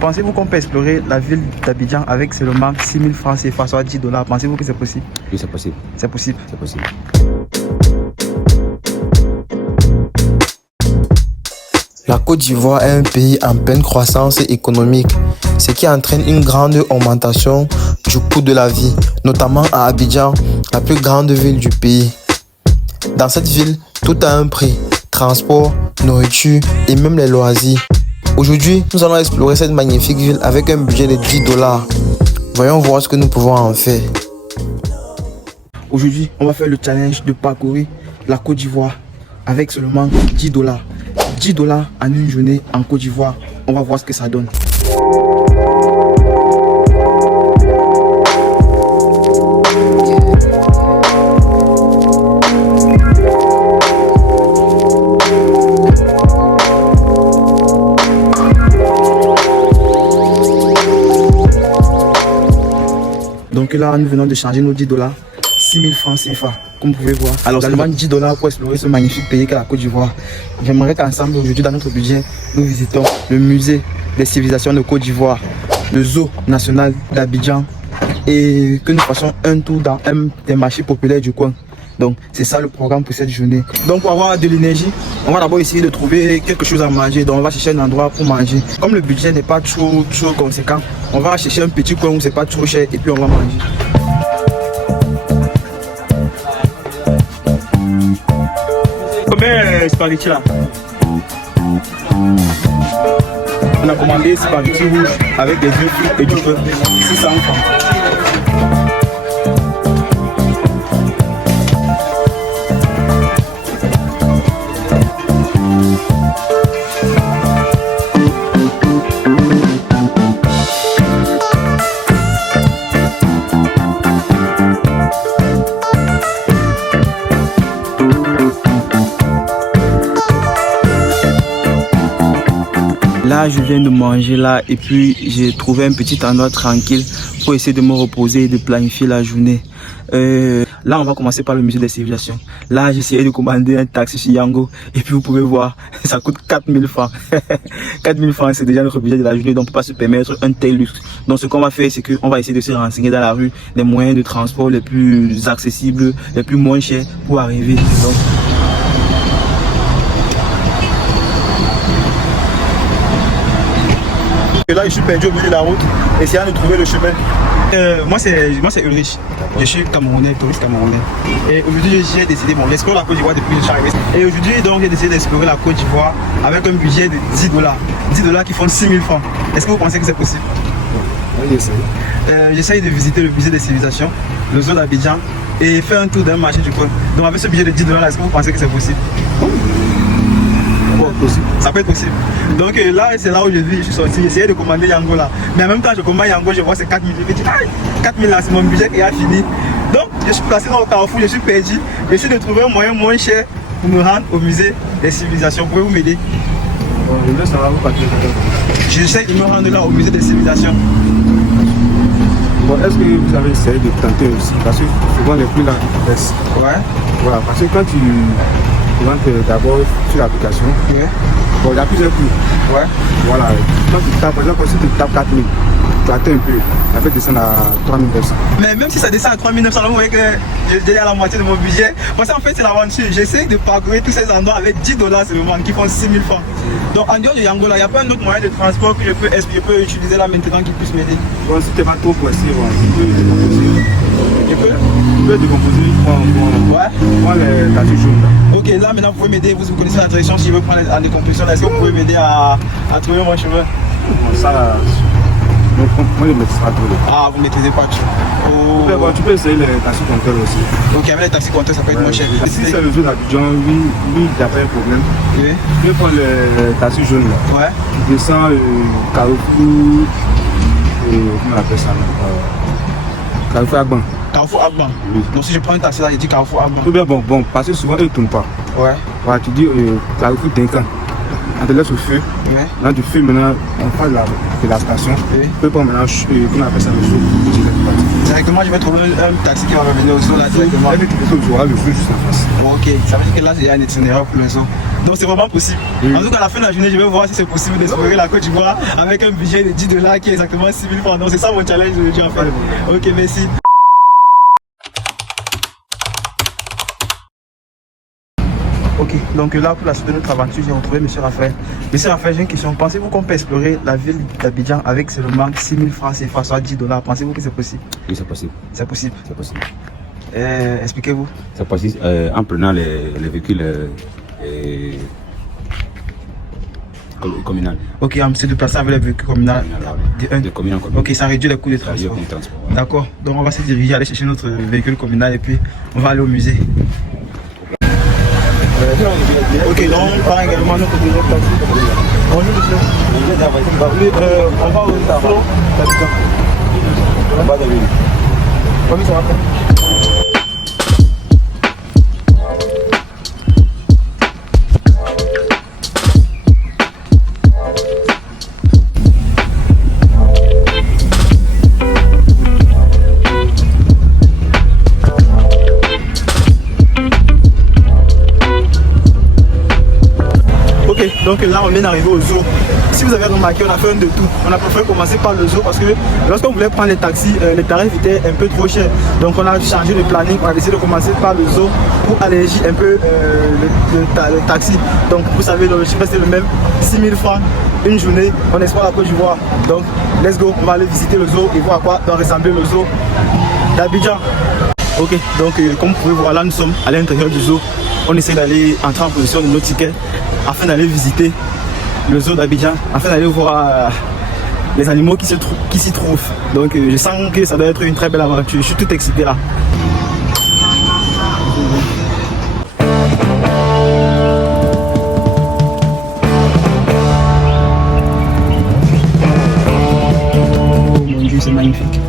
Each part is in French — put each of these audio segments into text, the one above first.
Pensez-vous qu'on peut explorer la ville d'Abidjan avec seulement 6 000 francs CFA, soit 10 $? Pensez-vous que c'est possible? Oui, c'est possible. C'est possible. C'est possible. La Côte d'Ivoire est un pays en pleine croissance économique, ce qui entraîne une grande augmentation du coût de la vie, notamment à Abidjan, la plus grande ville du pays. Dans cette ville, tout a un prix, transport, nourriture et même les loisirs. Aujourd'hui, nous allons explorer cette magnifique ville avec un budget de 10 $. Voyons voir ce que nous pouvons en faire. Aujourd'hui, on va faire le challenge de parcourir la Côte d'Ivoire avec seulement 10 $. 10 $ en une journée en Côte d'Ivoire. On va voir ce que ça donne. Donc là, nous venons de changer nos 10 $. 6 000 francs CFA, comme vous pouvez voir. Alors, seulement 10 $ pour explorer ce magnifique pays qu'est la Côte d'Ivoire. J'aimerais qu'ensemble, aujourd'hui, dans notre budget, nous visitons le musée des civilisations de Côte d'Ivoire, le zoo national d'Abidjan et que nous fassions un tour dans un des marchés populaires du coin. Donc, c'est ça le programme pour cette journée. Donc, pour avoir de l'énergie, on va d'abord essayer de trouver quelque chose à manger. Donc, on va chercher un endroit pour manger. Comme le budget n'est pas trop conséquent, on va chercher un petit coin où c'est pas trop cher et puis on va manger. Combien spaghetti là? On a commandé spaghetti rouge avec des œufs et du feu. 600 francs. Là, je viens de manger là et puis j'ai trouvé un petit endroit tranquille pour essayer de me reposer et de planifier la journée. Là, on va commencer par le musée des civilisations. Là, j'ai essayé de commander un taxi chez Yango et puis vous pouvez voir, ça coûte 4 000 francs. 4 000 francs, c'est déjà notre budget de la journée, donc on ne peut pas se permettre un tel luxe. Donc, ce qu'on va faire, c'est qu'on va essayer de se renseigner dans la rue les moyens de transport les plus accessibles, les plus moins chers pour arriver. Donc, et là, je suis perdu au milieu de la route, essayant de trouver le chemin. Moi, c'est Ulrich. Je suis camerounais, touriste camerounais. Et aujourd'hui, j'ai décidé, j'explore la Côte d'Ivoire depuis que je suis arrivé. Et aujourd'hui, donc, j'ai décidé d'explorer la Côte d'Ivoire avec un budget de 10 $. 10 $ qui font 6 000 francs. Est-ce que vous pensez que c'est possible? Oui, j'essaie. J'essaye de visiter le musée des civilisations, le zoo d'Abidjan et faire un tour d'un marché du coin. Donc, avec ce budget de 10 $, est-ce que vous pensez que c'est possible? Possible. Ça peut être possible. Donc là, c'est là où je suis sorti, j'essayais de commander Yango là. Mais en même temps, je commande Yango, je vois c'est 4 000. Je me dis, 4 000 là, c'est mon budget qui a fini. Donc, je suis placé dans le carrefour, je suis perdu. J'essaie de trouver un moyen moins cher pour me rendre au musée des civilisations. Pouvez-vous m'aider? J'essaie de me rendre là au musée des civilisations. Bon, est-ce que vous avez essayé de tenter aussi? Parce que souvent les prix là, ils baissent. Ouais. Voilà, parce que quand tu rentres d'abord sur l'application, Ouais. bon, il y a plusieurs prix. Ouais. Voilà. Quand tu tapes, par exemple, si tu tapes 4 000, tu attends un peu, ça peut descendre à 3 900. Mais même si ça descend à 3 900, vous voyez que j'ai déjà la moitié de mon budget. Parce qu'en fait, c'est l'aventure. J'essaie de parcourir tous ces endroits avec 10 $ seulement, qui font 6 000 francs. Donc, en dehors de Yango, il n'y a pas un autre moyen de transport que je peux utiliser là maintenant qui puisse m'aider. Bon, si tu n'es pas trop pressé, bon, tu peux décomposer. Tu peux décomposer, prends les taxis jaunes là. Ok, là maintenant vous pouvez m'aider, vous connaissez la direction, si je veux prendre en décomposition, est-ce que vous pouvez m'aider à trouver mon chemin? Bon, ça, moi je ne maîtrise pas trop. Ah, vous ne maîtrisez pas tout. Oh. Bon, tu peux essayer les taxis compteurs aussi. Ok, avec les taxis compteurs, ça peut être moins cher. Si c'est le jeu d'Abidjan, lui, il n'y a pas de problème. Oui. Tu peux prendre les taxis jaunes là. Ouais. Tu descends Carrefour, comment on appelle ça là? Carrefour Agban. Carrefour Agban. Oui. Donc si je prends un taxi là, je dis Carrefour Agban. Tout bien, bon, parce que souvent ils ne tournent pas. Ouais. Voilà, tu dis Carrefour Duncan. On te laisse au feu. Ouais. Là, tu fais maintenant, on parle de la station. Oui. Tu peux prendre maintenant, comment on appelle ça, le show. Directement, je vais trouver un taxi qui va revenir au zoo là directement. Elle est au zoo, le zoo juste en face. Ok, ça veut dire que là, il y a un itinéraire pour le zoo. Donc c'est vraiment possible. Oui. En tout cas, à la fin de la journée, je vais voir si c'est possible d'explorer la Côte d'Ivoire avec un budget de 10 $ qui est exactement 6 000 francs. Donc c'est ça mon challenge aujourd'hui en fait. Ok, merci. Ok, donc là pour la suite de notre aventure, j'ai retrouvé M. Raphaël. M. Raphaël, j'ai une question. Pensez-vous qu'on peut explorer la ville d'Abidjan avec seulement 6 000 francs CFA, soit 10 $? Pensez-vous que c'est possible? Oui, c'est possible. C'est possible. C'est possible. Expliquez-vous. C'est possible en prenant les véhicules communaux. Ok, c'est de passer avec les véhicules communaux. De communaux en communaux. Ok, ça réduit les coûts de transport. D'accord, donc on va se diriger, aller chercher notre véhicule communal et puis on va aller au musée. Ok, donc on part également notre deuxième taxi. Bonjour monsieur. On va au salon. Comment ça va? Donc là on vient d'arriver au zoo. Si vous avez remarqué, on a fait un de tout. On a préféré commencer par le zoo parce que lorsqu'on voulait prendre les taxis, les tarifs étaient un peu trop chers. Donc on a changé de planning, on a décidé de commencer par le zoo pour alléger un peu le taxi. Donc vous savez, le chiffre c'est le même, 6 000 francs une journée, on explore la Côte d'Ivoire. Donc let's go, on va aller visiter le zoo et voir à quoi doit ressembler le zoo d'Abidjan. Ok, donc comme vous pouvez voir là, nous sommes à l'intérieur du zoo. On essaie d'aller entrer en position de nos tickets afin d'aller visiter le zoo d'Abidjan, afin d'aller voir les animaux qui s'y trouvent. Donc je sens que ça doit être une très belle aventure. Je suis tout excité là. Oh mon Dieu, c'est magnifique.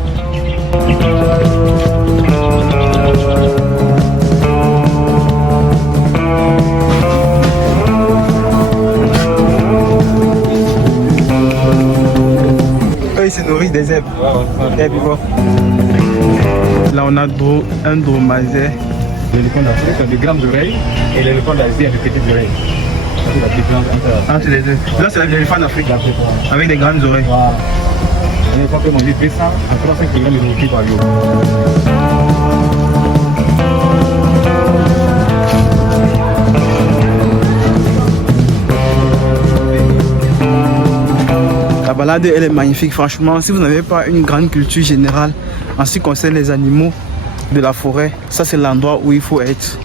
Ils se nourrissent des zèbres. Là on a un dromadaire. L'éléphant d'Afrique a des grandes oreilles et l'éléphant d'Asie a des petites oreilles. C'est la différence entre les deux. Là c'est l'éléphant d'Afrique avec des grandes oreilles. Voilà. L'éléphant peut manger 200 à 300 kg de nourriture par jour. La balade elle est magnifique, franchement. Si vous n'avez pas une grande culture générale en ce qui concerne les animaux de la forêt, ça c'est l'endroit où il faut être.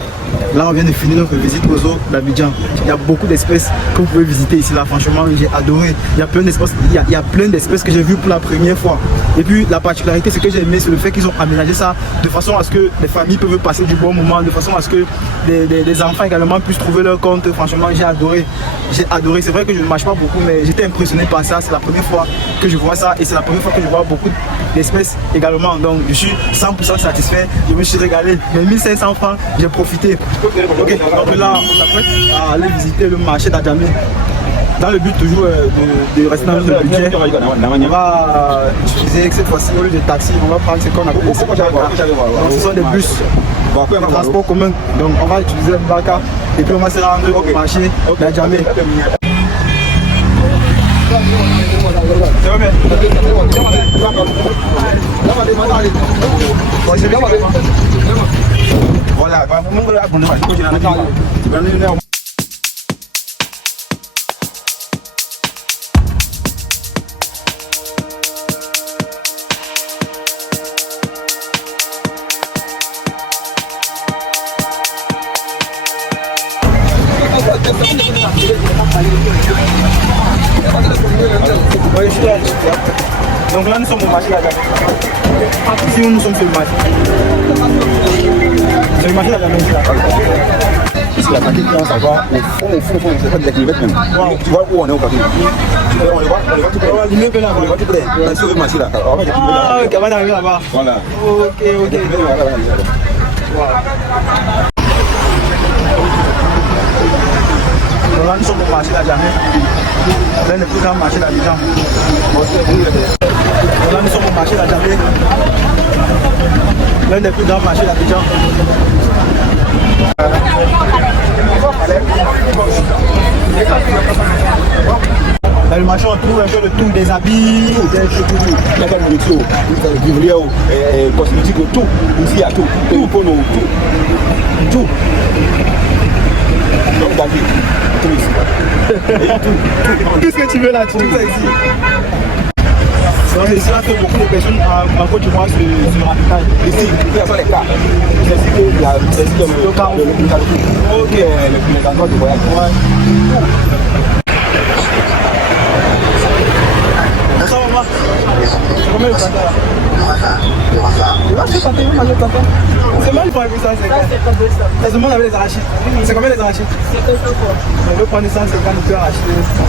Là on vient de finir notre visite au zoo d'Abidjan. Il y a beaucoup d'espèces que vous pouvez visiter ici là, franchement j'ai adoré. Il y a plein d'espèces, il y a plein d'espèces que j'ai vues pour la première fois. Et puis la particularité c'est que j'ai aimé, c'est le fait qu'ils ont aménagé ça de façon à ce que les familles peuvent passer du bon moment, de façon à ce que des enfants également puissent trouver leur compte. Franchement j'ai adoré. C'est vrai que je ne marche pas beaucoup mais j'étais impressionné par ça. C'est la première fois que je vois ça et c'est la première fois que je vois beaucoup d'espèces également. Donc je suis 100% satisfait, je me suis régalé. Mes 1500 francs, j'ai profité. Ok, donc là on s'apprête à aller visiter le marché d'Adjamé. Dans le but toujours de rester dans notre budget, on va utiliser cette fois-ci au lieu de taxi, on va prendre ce qu'on appelle ici. Donc ce sont des bus de transport commun. Donc on va utiliser le Baka et puis on va se rendre au marché d'Adjamé. Voilà, donc là nous sommes au marché d'Adjamé. Si nous sommes sur le marché. C'est le marché d'Adjamé. Ici, la partie qui va savoir au fond, c'est pas des kilomètres même. Tu vois où on est au quartier. On le voit tout près. On le voit tout près. On est sur le marché là. Ah, ok, on va arriver là-bas. Voilà. Ok. Là, nous sommes au marché d'Adjamé. L'un des plus grands marchés d'Abidjan. Là, nous sommes au marché d'Adjamé. l'un des plus grands marchés d'Abidjan. Dans le marché, on trouve un peu de tout, des habits, Il y a de la nourriture, des vivrières, cosmétiques, tout. Ici, il y a tout. Tout pour nous, tout. Donc, regardez, tout ici. Tout ce que tu veux là, tu trouves ça ici. Donc c'est ça que beaucoup de personnes en Côte d'Ivoire se ravitaillent. Ici, il y a pas les cas. C'est ici qu'il y a le carreau. Ok, le endroit de voyage. Bonsoir maman. C'est combien le plantain là? C'est mal pour arriver ça, c'est seulement avec les arachides. C'est combien les arachides? On veut prendre 150 et arracher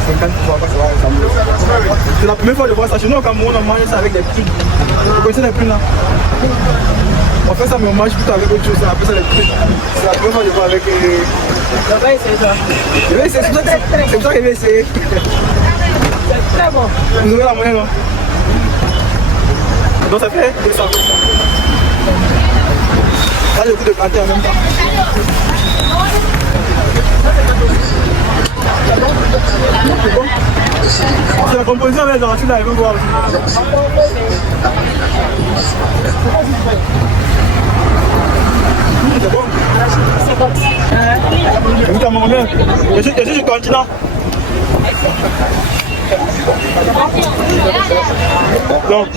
150 pour voir quoi ça va ressembler. C'est la première fois que je vois ça. Chez nous au Cameroun, on mange ça avec des prunes. Vous connaissez les prunes là? On fait ça mais on mange plutôt avec autre chose, on appelle ça les prunes. C'est la première fois que je vois avec... On va essayer ça. Je vais essayer, c'est pour ça que je vais essayer. C'est très bon. Vous avez la moyenne là? Donc ça fait 200. Là j'ai le coup de planter en même temps. C'est bon. C'est la composition avec les arachides là, ils vont voir aussi. C'est bon. Vous Camerounais, je suis du continent. Donc,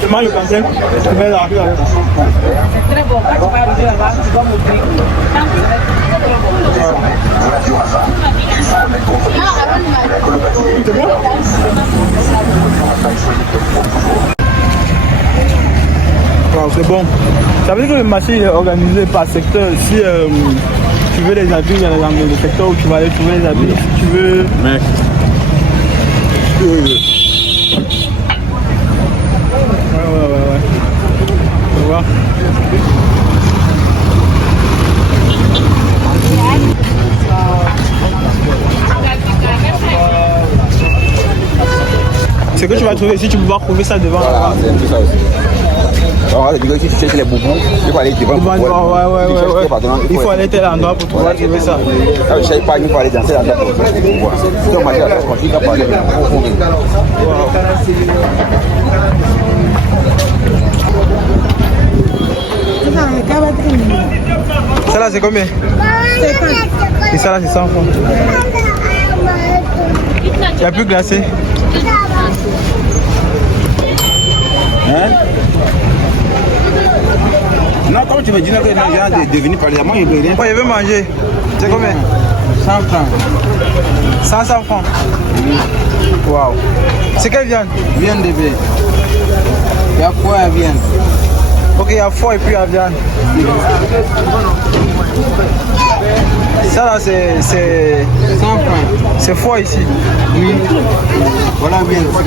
je mange le plantain, je mets la rue avec. C'est très bon. Quand tu vas arriver là-bas, tu vas m'ouvrir. C'est bon? Wow, c'est bon. Ça veut dire que le marché est organisé par secteur. Si tu veux les habits, il y a le secteur où tu vas aller trouver les habits. Si tu veux... Mec. Ouais. On va voir. C'est que tu vas trouver ici, tu peux pas trouver ça devant. Voilà, c'est un peu ça aussi. Alors, si tu cherches les boubous, il faut aller devant. Ouais. Il faut aller tel endroit pour pouvoir trouver ça. Quand je ne sais pas, il faut aller dans tel endroit pour voir. Si on marche à la fois, il va parler. Ça là c'est combien? Et ça là c'est 100 francs. Il n'y a plus glacé. Hein? Non, comme tu me dis que les gens de venir parler, moi je ne veux rien. Oh, il veut manger. C'est combien? 100 francs. 100 francs. Waouh. C'est quelle viande? Viande de bébé. Il y a quoi à viande? Ok, il y a foie et puis il y a viande. Ça là c'est 100 francs. C'est foie ici. Oui. Voilà viande, 50.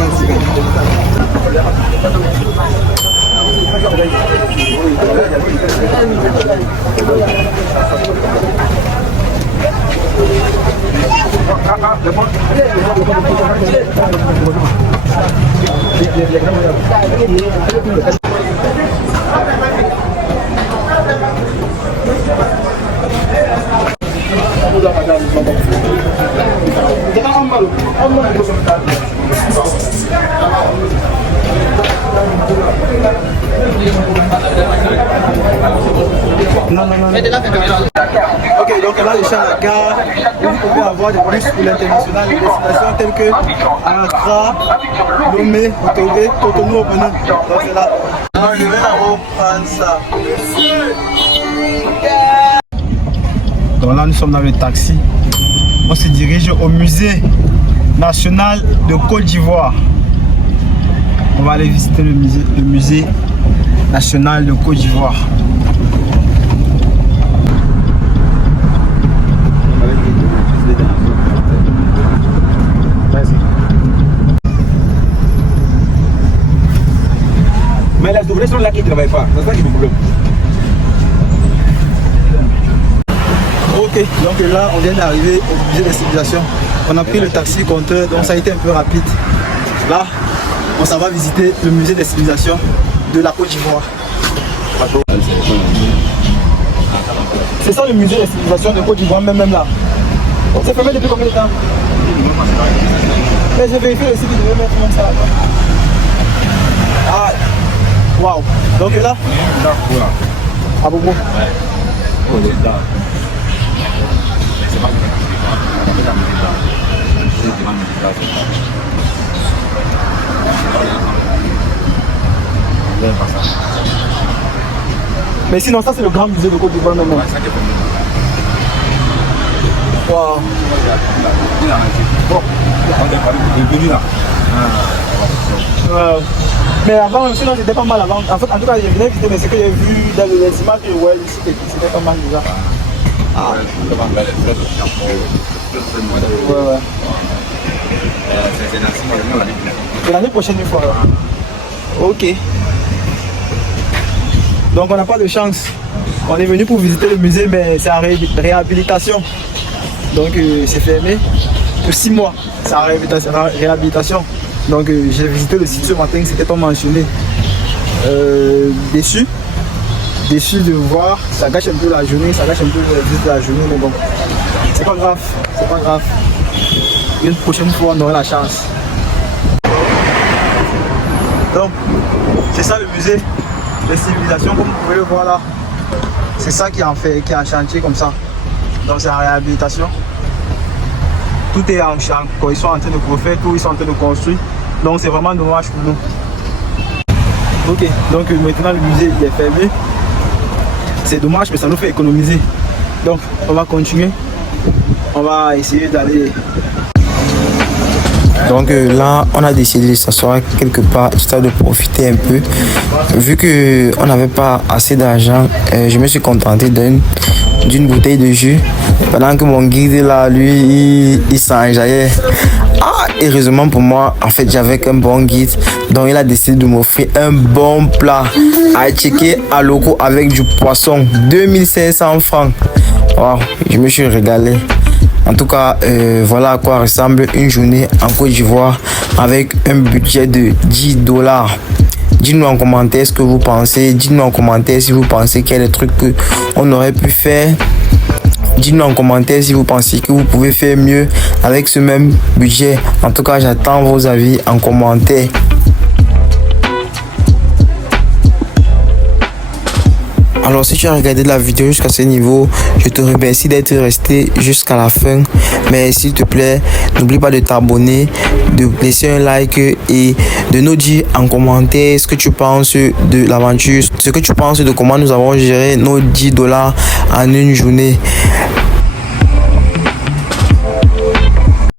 Non. Ok, donc là, je suis à la gare. Vous pouvez avoir des bus pour l'international, des destinations telles que Accra, Lomé, Otobe, Cotonou, Benin. Donc c'est là. Alors, je vais là-haut prendre ça. Donc là, nous sommes dans le taxi. On se dirige au musée national de Côte d'Ivoire. On va aller visiter le musée national de Côte d'Ivoire. Mais les ouvriers sont là qui ne travaillent pas. C'est ça qui est le problème. Ok, donc là on vient d'arriver au musée des civilisations. On a pris le taxi compteur, donc ça a été un peu rapide. Là, on s'en va visiter le musée des civilisations de la Côte d'Ivoire. C'est ça le musée des civilisations de Côte d'Ivoire, même là. C'est fermé depuis combien de temps? Mais j'ai vérifié le site, il devait mettre même ça. Ah, waouh. Donc là? À Bobo. Mais sinon, ça c'est le grand musée de Côte d'Ivoire maintenant. Wow. Bon. Mais avant, sinon c'était pas mal avant. En fait, en tout cas, je venais visiter, mais ce que j'ai vu dans les images que ouais, ici, c'était pas mal déjà. Ah. Ouais. C'est l'année prochaine une fois. Ok. Donc on n'a pas de chance. On est venu pour visiter le musée, mais c'est en réhabilitation. Donc c'est fermé pour 6 mois. C'est en réhabilitation. Donc j'ai visité le site ce matin, c'était pas mentionné. Déçu de voir, ça gâche un peu la journée, ça gâche un peu la visite de la journée, mais bon, c'est pas grave, c'est pas grave. Une prochaine fois on aura la chance. Donc c'est ça le musée des civilisations, comme vous pouvez le voir là. C'est ça qui est en chantier comme ça. Donc c'est en réhabilitation. Tout est en chantier, ils sont en train de refaire, tout ils sont en train de construire. Donc c'est vraiment dommage pour nous. Ok, donc maintenant le musée il est fermé. C'est dommage, mais ça nous fait économiser. Donc on va continuer. On va essayer d'aller. Donc là, on a décidé de s'asseoir quelque part, histoire de profiter un peu. Vu qu'on n'avait pas assez d'argent, je me suis contenté d'une bouteille de jus. Pendant que mon guide là, lui, il s'enjaillait. Ah, heureusement pour moi, en fait, j'avais qu'un bon guide. Donc il a décidé de m'offrir un bon plat à checker à loco avec du poisson. 2500 francs. Wow, je me suis régalé. En tout cas, voilà à quoi ressemble une journée en Côte d'Ivoire avec un budget de $10. Dites-nous en commentaire ce que vous pensez. Dites-nous en commentaire si vous pensez qu'il y a des trucs qu'on aurait pu faire. Dites-nous en commentaire si vous pensez que vous pouvez faire mieux avec ce même budget. En tout cas, j'attends vos avis en commentaire. Alors si tu as regardé la vidéo jusqu'à ce niveau, je te remercie d'être resté jusqu'à la fin. Mais s'il te plaît, n'oublie pas de t'abonner, de laisser un like et de nous dire en commentaire ce que tu penses de l'aventure, ce que tu penses de comment nous avons géré nos $10 en une journée.